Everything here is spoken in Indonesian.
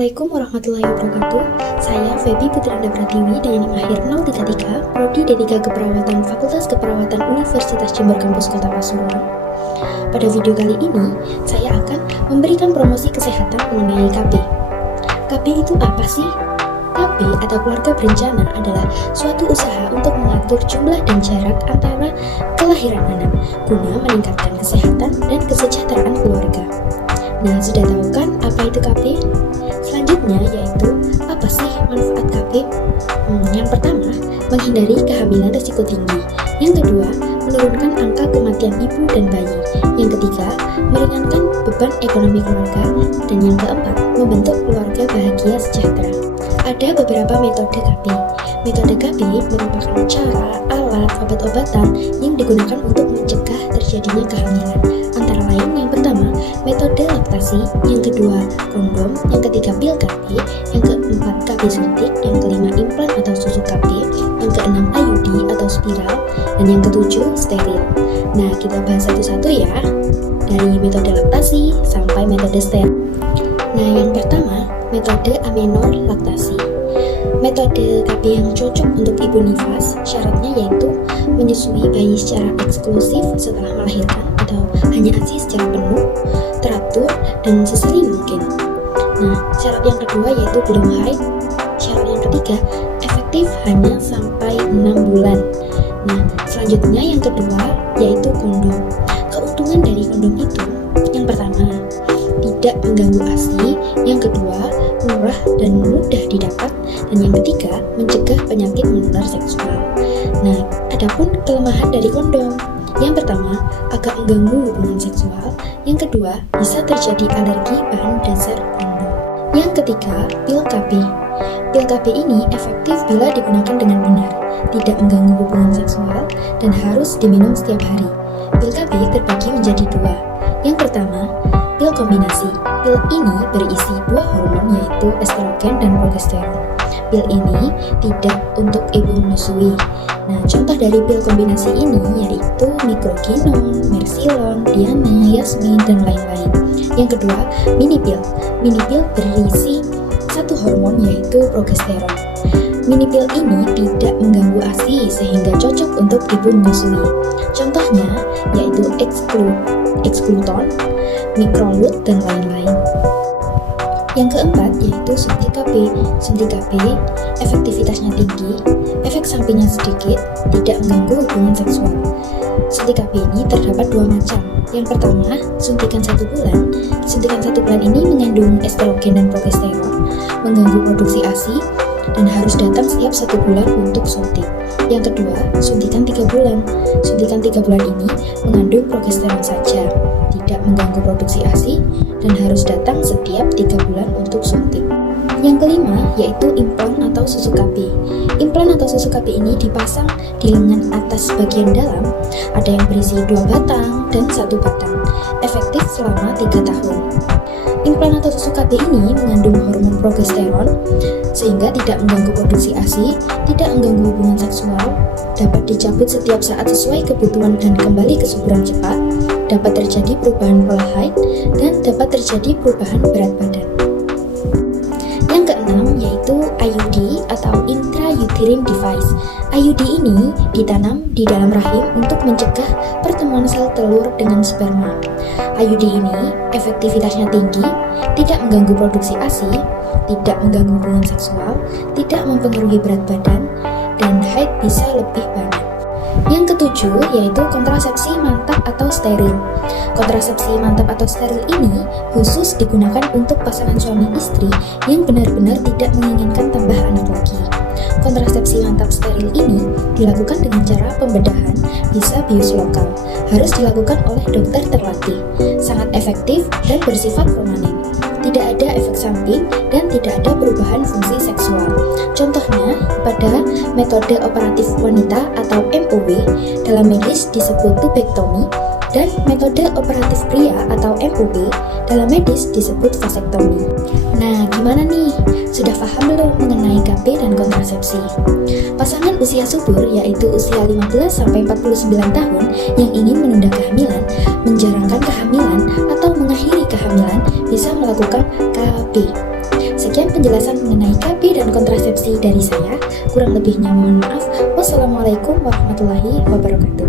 Assalamualaikum warahmatullahi wabarakatuh. Saya Feby Putrinda Pratiwi dengan NIM akhir 033, Prodi D3 Keperawatan Fakultas Keperawatan Universitas Jember Kampus Kota Pasuruan. Pada video kali ini, saya akan memberikan promosi kesehatan mengenai KB. KB itu apa sih? KB atau keluarga berencana adalah suatu usaha untuk mengatur jumlah dan jarak antara kelahiran anak guna meningkatkan kesehatan dan kesejahteraan keluarga. Nah, sudah tahu kan apa itu KB? Selanjutnya yaitu apa sih manfaat KB? Yang pertama, menghindari kehamilan risiko tinggi. Yang kedua, menurunkan angka kematian ibu dan bayi. Yang ketiga, meringankan beban ekonomi keluarga. Dan yang keempat, membentuk keluarga bahagia sejahtera. Ada beberapa metode KB. Metode KB merupakan cara, alat, obat-obatan yang digunakan untuk mencegah terjadinya kehamilan. Antara lain yang pertama, metode laktasi, yang kedua, kondom, yang ketiga, pil KB, yang keempat, KB suntik, yang kelima, implan atau susu KB, yang keenam, IUD atau spiral, dan yang ketujuh, steril. Nah, kita bahas satu-satu ya, dari metode laktasi sampai metode steril. Nah, yang pertama, metode amenor laktasi. Metode KB yang cocok untuk ibu nifas, syaratnya yaitu menyusui bayi secara eksklusif setelah melahirkan atau hanya ASI secara penuh, teratur, dan sesering mungkin. Nah, syarat yang kedua yaitu belum haid. Syarat yang ketiga, efektif hanya sampai 6 bulan. Nah, selanjutnya yang kedua yaitu kondom. Keuntungan dari kondom itu, yang pertama, tidak mengganggu ASI, yang kedua, murah dan mudah didapat, dan yang ketiga, mencegah penyakit menular seksual. Nah, adapun kelemahan dari kondom, yang pertama, agak mengganggu hubungan seksual, yang kedua, bisa terjadi alergi bahan dasar kondom. Yang ketiga, pil KB. Pil KB ini efektif bila digunakan dengan benar, tidak mengganggu hubungan seksual, dan harus diminum setiap hari. Pil KB terbagi menjadi dua. Yang pertama, pil kombinasi. Pil ini berisi dua hormon yaitu estrogen dan progesteron. Pil ini tidak untuk ibu menyusui. Nah, contoh dari pil kombinasi ini yaitu microgynon, mercilon, diana, yasmin, dan lain-lain. Yang kedua, mini pil. Mini pil berisi satu hormon yaitu progesteron. Mini pil ini tidak mengganggu ASI sehingga cocok untuk ibu menyusui. Contohnya yaitu Excluton, Microlud, dan lain-lain. Yang keempat yaitu suntik KB. Suntik KB efektivitasnya tinggi, efek sampingnya sedikit, tidak mengganggu hubungan seksual. Suntik KB ini terdapat dua macam. Yang pertama, suntikan 1 bulan. Suntikan 1 bulan ini mengandung estrogen dan progesteron, mengganggu produksi ASI, dan harus datang setiap 1 bulan untuk suntik. Yang kedua, suntikan 3 bulan. Suntikan 3 bulan ini mengandung progesteron saja, tidak mengganggu produksi ASI, dan harus datang setiap 3 bulan untuk suntik. Yang kelima, yaitu implan atau susu KB. Implan atau susu KB ini dipasang di lengan atas bagian dalam, ada yang berisi 2 batang dan 1 batang, efektif selama 3 tahun. Implan atau susu KB ini mengandung hormon progesteron, sehingga tidak mengganggu produksi ASI, tidak mengganggu hubungan seksual, dapat dicabut setiap saat sesuai kebutuhan dan kembali ke kesuburan cepat, dapat terjadi perubahan pola haid, dan dapat terjadi perubahan berat badan. Yang keenam yaitu IUD atau intrauterine device. IUD ini ditanam di dalam rahim untuk mencegah pertemuan sel telur dengan sperma. IUD ini efektivitasnya tinggi, tidak mengganggu produksi ASI, tidak mengganggu hubungan seksual, tidak mempengaruhi berat badan, dan haid bisa lebih banyak. Yang ketujuh yaitu kontrasepsi mantap atau steril. Kontrasepsi mantap atau steril ini khusus digunakan untuk pasangan suami istri yang benar-benar tidak menginginkan tambah anak lagi. Kontrasepsi mantap steril ini dilakukan dengan cara pembedahan, bisa bius lokal, harus dilakukan oleh dokter terlatih, sangat efektif dan bersifat permanen. Tidak ada efek samping dan tidak ada perubahan fungsi seksual. Contohnya pada metode operatif wanita atau MOW, dalam medis disebut tubektomi, dan metode operatif pria atau MOB, dalam medis disebut vasektomi. Nah, gimana nih? Sudah paham belum mengenai KB dan kontrasepsi? Pasangan usia subur yaitu usia 15-49 tahun yang ingin menunda kehamilan, menjarangkan kehamilan, atau mengakhiri kehamilan bisa melakukan KB. Sekian penjelasan mengenai KB dan kontrasepsi dari saya. Kurang lebihnya mohon maaf. Wassalamualaikum warahmatullahi wabarakatuh.